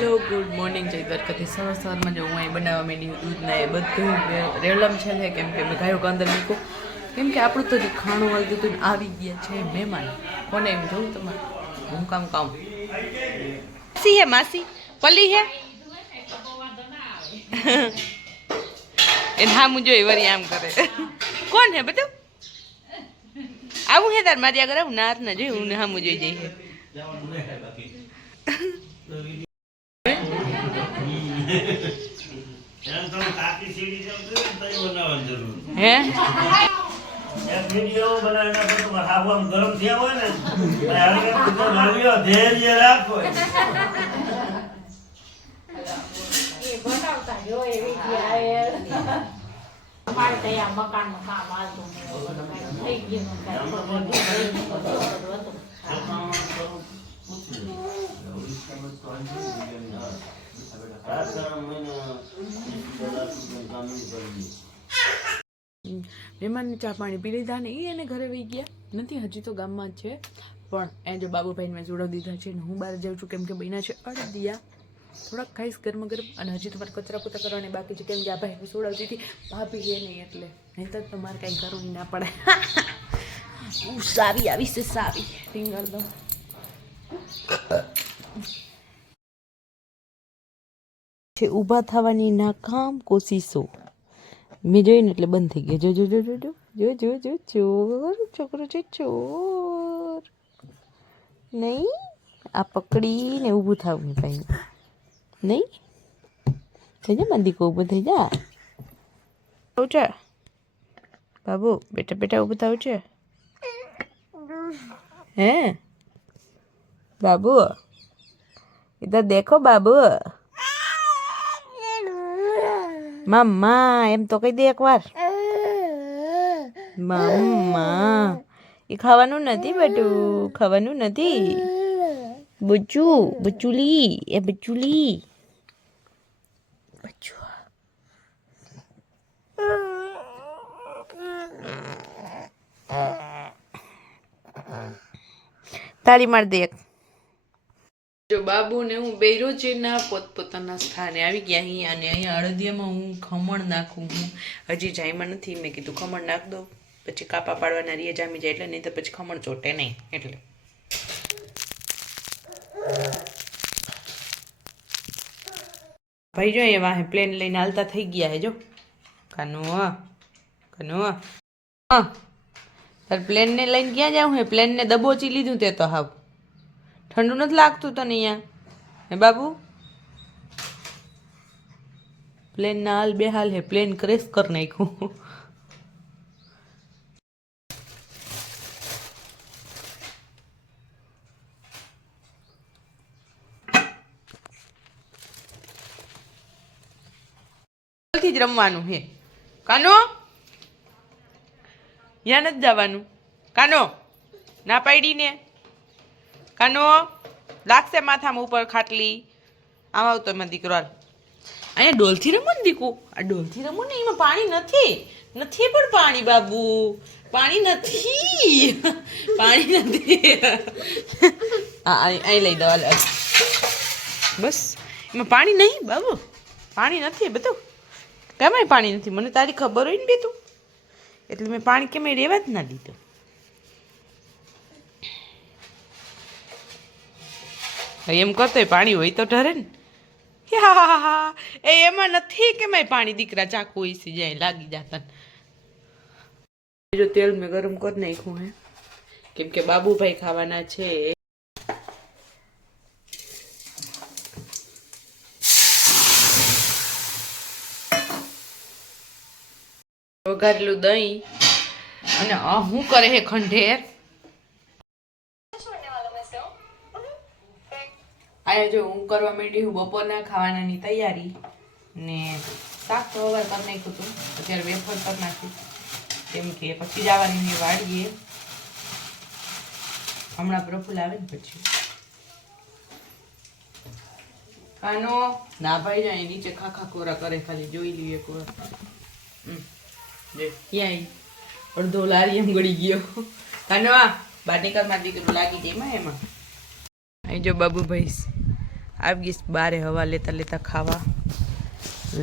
Hello good morning જય દ્વારકાથી સવારમાં જો હું અહીં બનાવવા માંડી દૂધના એ બધું રેલમ છે કેમ કે મેં ગાયો અંદર મૂકો કેમ કે આપણું તો જે ખાણું વાળું દૂધ આવી ગયા છે મહેમાન કોને એમ જોઉં તમારે હું કામ માસી હે માસી પલી હે એને હા હું જોઈ વરી આમ કરે કોણ હે બધું આવું હે તાર મારી આગળ આવું નાર ના જોઈ હું હા હું જોઈ જઈ હે હે वीडियो बनाना तो खावा गरम थिया હોય ને આને તો નળિયો ધૈર્ય રાખો એ બનાવતા જો એ વિડિયો અમારે ત્યાં મકાનનું કામ હાલતું થઈ ગયું મહેમાનને ચા પાણી પી લીધા ને એ એને ઘરે વહી ગયા નથી હજી તો ગામમાં જ છે પણ એ જો બાબુભાઈને મેં જોડાવી દીધા છે ને હું બહાર જાઉં છું કેમ કે બહેના છે અડદિયા થોડાક ખાઈશ ગરમ ગરમ અને હજી તમારે કચરા પોતા કરવાની બાકી છે કેમ કે આ ભાઈ સોડાવતી હતી ભાભી છે નહીં એટલે નહીં તો મારે કાંઈ કરવું ના પડે સારી આવી છે સારી ફિંગર દો છે ઊભા થવાની નાકામ કોશિશો મેં જોઈને એટલે બંધ થઈ ગયા જો જો જો જો જો જો જો ચોર છોકરો છે ચોર નહીં આ પકડીને ઊભું થવું ભાઈ નહીં થઈ જા મારી દીકો ઊભું થઈ જા છે બાબુ બેટા બેટા ઊભું થવું છે હે બાબુ ઇધર દેખો બાબુ મમ્મા એમ તો કહી દે એકવાર મમ્મા એ ખાવાનું નથી બેટું ખાવાનું નથી બચ્ચું બચ્ચુલી એ બચ્ચુલી બચ્ચું તાળી માર દે જો બાબુ ને હું બે રોજના પોતપોતાના સ્થાને આવી ગયા અહીંયા અને અહીંયા અડદિયામાં હું ખમણ નાખું હું હજી જાયમાં નથી મેં કીધું ખમણ નાખ દો પછી કાપા પાડવાના રીએ જામી જાય એટલે નહીં તો પછી ખમણ ચોટે નહીં એટલે ભાઈ જો અહીંયા વાહે પ્લેન લઈને હાલતા થઈ ગયા હે જો કાનો કાનો હા તાર પ્લેનને લઈને ક્યાં જાઉં હે પ્લેનને દબોચી લીધું તે તો હાવ ઠંડુ નથી લાગતું તને અહીંયા હે બાબુ પ્લેન ના હાલ બે હાલ હે પ્લેન ક્રેશ કર નાખ્યું થી જ રમવાનું હે કાનો ત્યાં નથી જવાનું કાનો ના પાડી ને કાનો લાગશે માથામાં ઉપર ખાટલી આમ આવતો એમાં દીકરો હાલ અહીંયા ડોલથી રમો ને દીકુ આ ડોલથી રમો ને એમાં પાણી નથી નથી પણ પાણી બાબુ પાણી નથી પાણી નથી અહીં લઈ દો હાલ બસ એમાં પાણી નહીં બાબુ પાણી નથી બધું કેમ પાણી નથી મને તારી ખબર હોય ને બે તું એટલે મેં પાણી કેમ રહેવા જ ના દીધું એમ કરતો પાણી હોય તો ઢરે ને એ એમાં નથી કે મેં પાણી દીકરા ચાકુ હોય જાય લાગી જતા જો તેલ મેં ગરમ કરી નાખ્યું હે કેમ કે બાબુભાઈ ખાવાના છે વઘારેલું દહીં અને શું કરે હે ખંડેર આયા જો હું કરવા માંડી હું બપોરના ખાવાનાની તૈયારી ને શાક તો હવે કરી નાખ્યું હતું અત્યારે વેફર કરી નાખ્યું કેમ કે પછી જવાની વાળીએ હમણાં પ્રફુલ આવે ને પછી કાનો ના ભાઈ જાય નીચે ખાખા કોરા કરે ખાલી જોઈ લઈએ કોરા ક્યાંય અડધો લારી એમ ગળી ગયો કાનો આ બાટીકરમાં દીકરું લાગી જાય એમાં અહીં જો બાબુભાઈ આવી ગઈશ બારે હવા લેતા લેતા ખાવા.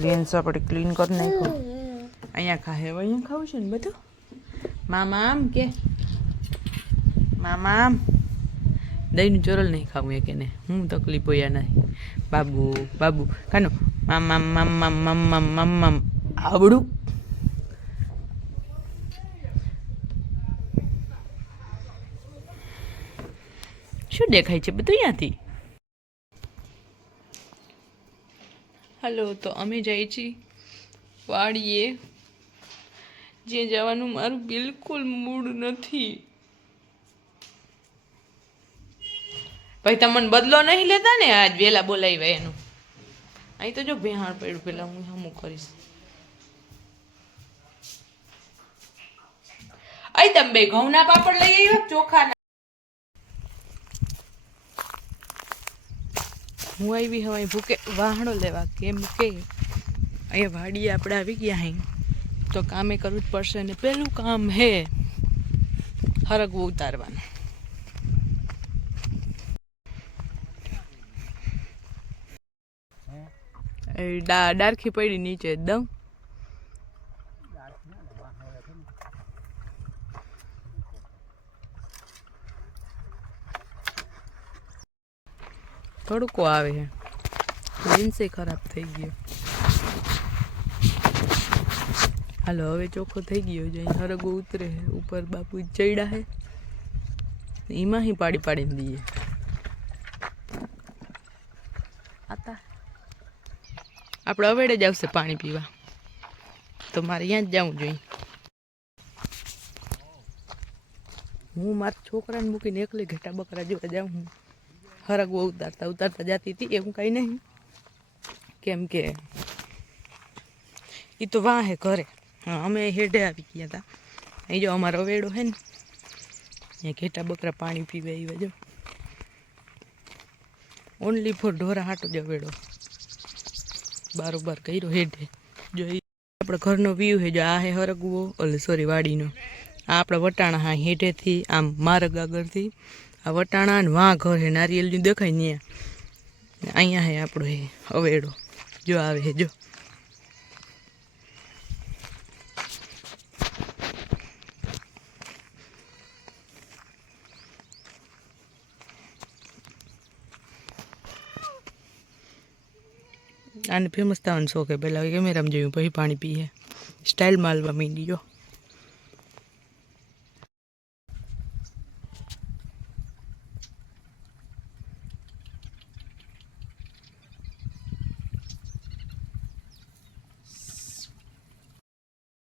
લેન્સ આપણે ક્લીન કરી નાખો. અહીંયા ખાહે હવે અહીંયા ખાવું છે ને બધું. મામા આમ કે મામા આમ દહીંનું ચોરલ નહીં ખાવું એ કે ને હું તકલીફ હોય નહીં. બાબુ બાબુ ખાનો મામા મામા મામા મામા આવડું. શું દેખાય છે બધું અહીંયાથી? હલો, તો અમે જઈએ છીએ વાડીએ. જે જવાનું મારું બિલકુલ મૂડ નથી. ભાઈ તમને બદલો નહીં લેતા ને આજ વેલા બોલાવ્યા એનું. અહીં તો જો ભેહાણ પડ્યું, પેલા હું હમું કરીશ. અહીં તમે બે ઘઉંના પાપડ લઈ આવ્યા ચોખાના. હું આવી હવે ભૂકે વાહણો લેવા. કેમ કે અહીંયા વાડીએ આપણે આવી ગયા અહીં તો કામે કરવું જ પડશે. ને પેલું કામ હે હરગવું ઉતારવાનું. ડારખી પડી નીચે દઉં. તડકો આવે છે, લેન્સે ખરાબ થઈ ગયો. હાલો હવે ચોખ્ખો થઈ ગયો છે. અહીં હરગો ઉતરે છે ઉપર. બાપુ ચડ્યા છે એમાં ही પાડી પાડીને દઈએ. આતા આપણે અવેડે જ આવશે પાણી પીવા, તો મારે ત્યાં જ જવું જોઈએ. હું મારા છોકરાને મૂકીને એકલી ઘેટા બકરા જોવા જાઉં. હું હરગવો ઉતારતા ઉતારતા જતી હતી એવું કંઈ નહીં. કેમ કે એ તો વાં હે ઘરે. હા, અમે હેઠે આવી ગયા હતા. અહીં જો અમારો વેડો હે ને, અહીંયા ઘેટા બકરા પાણી પીવે એ જો. ઓનલી ફોર ઢોરા હાટો જ વેડો બારોબાર કર્યો હેઠે. જો એ આપણા ઘરનો વ્યૂ હે. જો આ હે હરગવો, ઓલે સોરી વાડીનો. આ આપણા વટાણા હા હેઠેથી આમ માર્ગ આગળથી આ વટાણા ને વાં ઘર હે નારિયેલની દેખાય ને અહીંયા હે આપણો હે અવેડો. જો આવે હે જો. આને ફેમસ થવાનો શોખ હે. પહેલાં કેમેરામાં જોયું પછી પાણી પીએ. સ્ટાઇલ માલવા માંડી જો.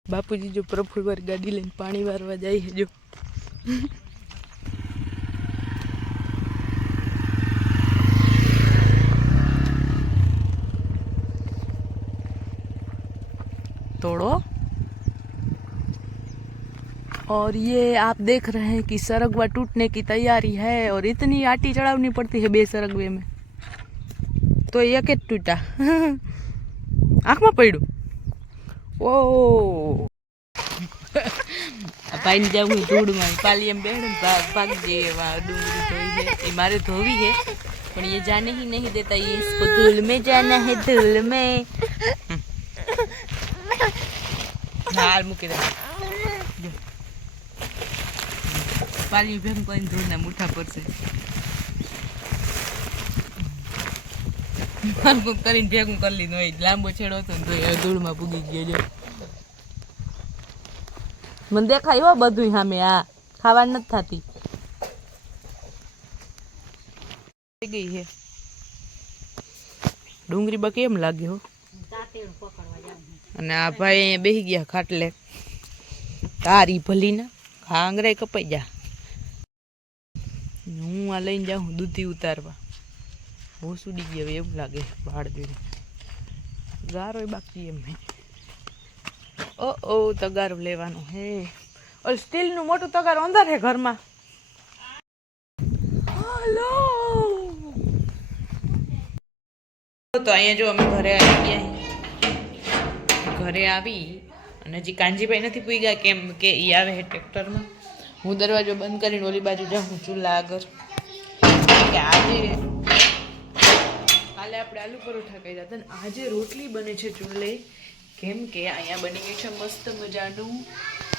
બાપુજી જો પ્રફુલ વાર ગાડી લઈને પાણી વારવા જાય છે જો. तोड़ो। और ये आप देख रहे हैं कि सरगवा टूटने की तैयारी है और इतनी आटी चढ़ावनी पड़ती है बे सरगवे में, तो एक ही टूटा आँख में पड़ू। ओ पानी जाऊँ धूड़ में पाली एम बेड़ भाग जे डूंगरी धोई है ये मारे धोवी है पर ये जाने ही नहीं देता। ये इसको धूल में जाना है, धूल में। हाल मुके दे पाली भेम कोई धूल ना मुठा पर से मार को करीन भेगुं कर लीधो ए लांबो छेड़ो तो ए धूल में पुगी गयो जो। मन देखाय हो बधुं सामे आ खावा नथी थाती गई है। डूंगरी बा केम लागे हो અને આ ભાઈ અહીંયા બેસી ગયા ખાટલે. તારી ભલી ના આંગરાય કપાઈ જા. હું આ લઈને જાઉં દૂધી ઉતારવા. હોશ ઉડી ગયો એવું લાગે વાળ જોઈને. ગારો બાકી એમ ઓ તગારો લેવાનો હે. ઓલ સ્ટીલનું મોટું તગારો અંદર હે ઘરમાં. હાલો તો અહીંયા જો અમે ઘરે આવી ગયા. ઘરે આવી અને હજી કાંજીભાઈ નથી પૂગ્યા કેમ કે એ આવે છે ટ્રેક્ટરમાં. હું દરવાજો બંધ કરીને ઓલી બાજુ જાઉં ચૂલા આગળ કે આજે આપણે આલુ પરોઠા કર્યા હતા ને આજે રોટલી બને છે ચૂલે, કેમ કે અહીંયા બની ગયું છે મસ્ત મજાનું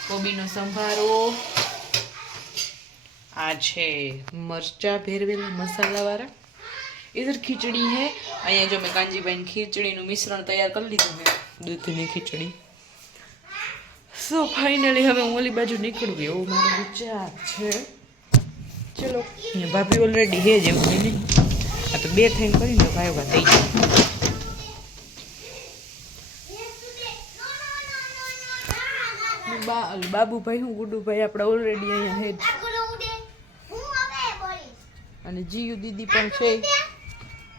કોબીનો સંભારો, આ છે મરચા ભેરવેલા મસાલાવાળા, इधर खिचड़ी है। અહીંયા જો મેં કાંજીભાઈ ખીચડીનું મિશ્રણ તૈયાર કરી લીધું છે, દૂધની ખીચડી। સો ફાઇનલી હવે હું ઓલી બાજુ નીકળું એવું મારો વિચાર છે। ચલો ભાભી ઓલરેડી હે જ એમ નહીં, આ તો બે થઈને કરીને ભાઈ ઉભા થઈ જાય। બાબુભાઈ હું ગુડુભાઈ આપણા ઓલરેડી અહીંયા હે જ, અને જીયુ દીદી પણ છે,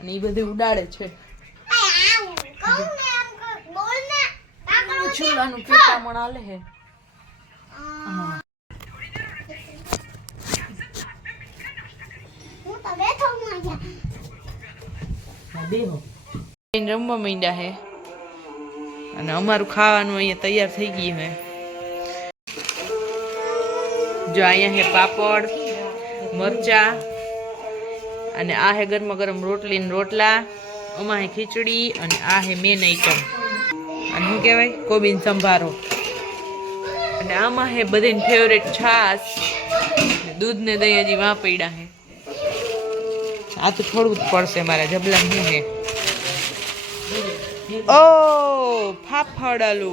અને એ બધું ઉડાડે છે। ચૂલાનું પેટામણ આલે હે। રમવા માંડ્યા હે, અને અમારું ખાવાનું અહીંયા તૈયાર થઈ ગયું હે। જો અહીંયા હે પાપડ, મરચા, અને આ હે ગરમા ગરમ રોટલી ને રોટલા, આમાં હે ખીચડી, અને આ હે મેન આઈટમ, અને શું કહેવાય કોબીન સંભારો, અને આમાં હે બધાને ફેવરેટ છાશ, દૂધ ને દહીં હજી વાં પડ્યા હે। આ તો થોડું જ પડશે મારા જબલા શું હે। ઓ ફાફડ આલુ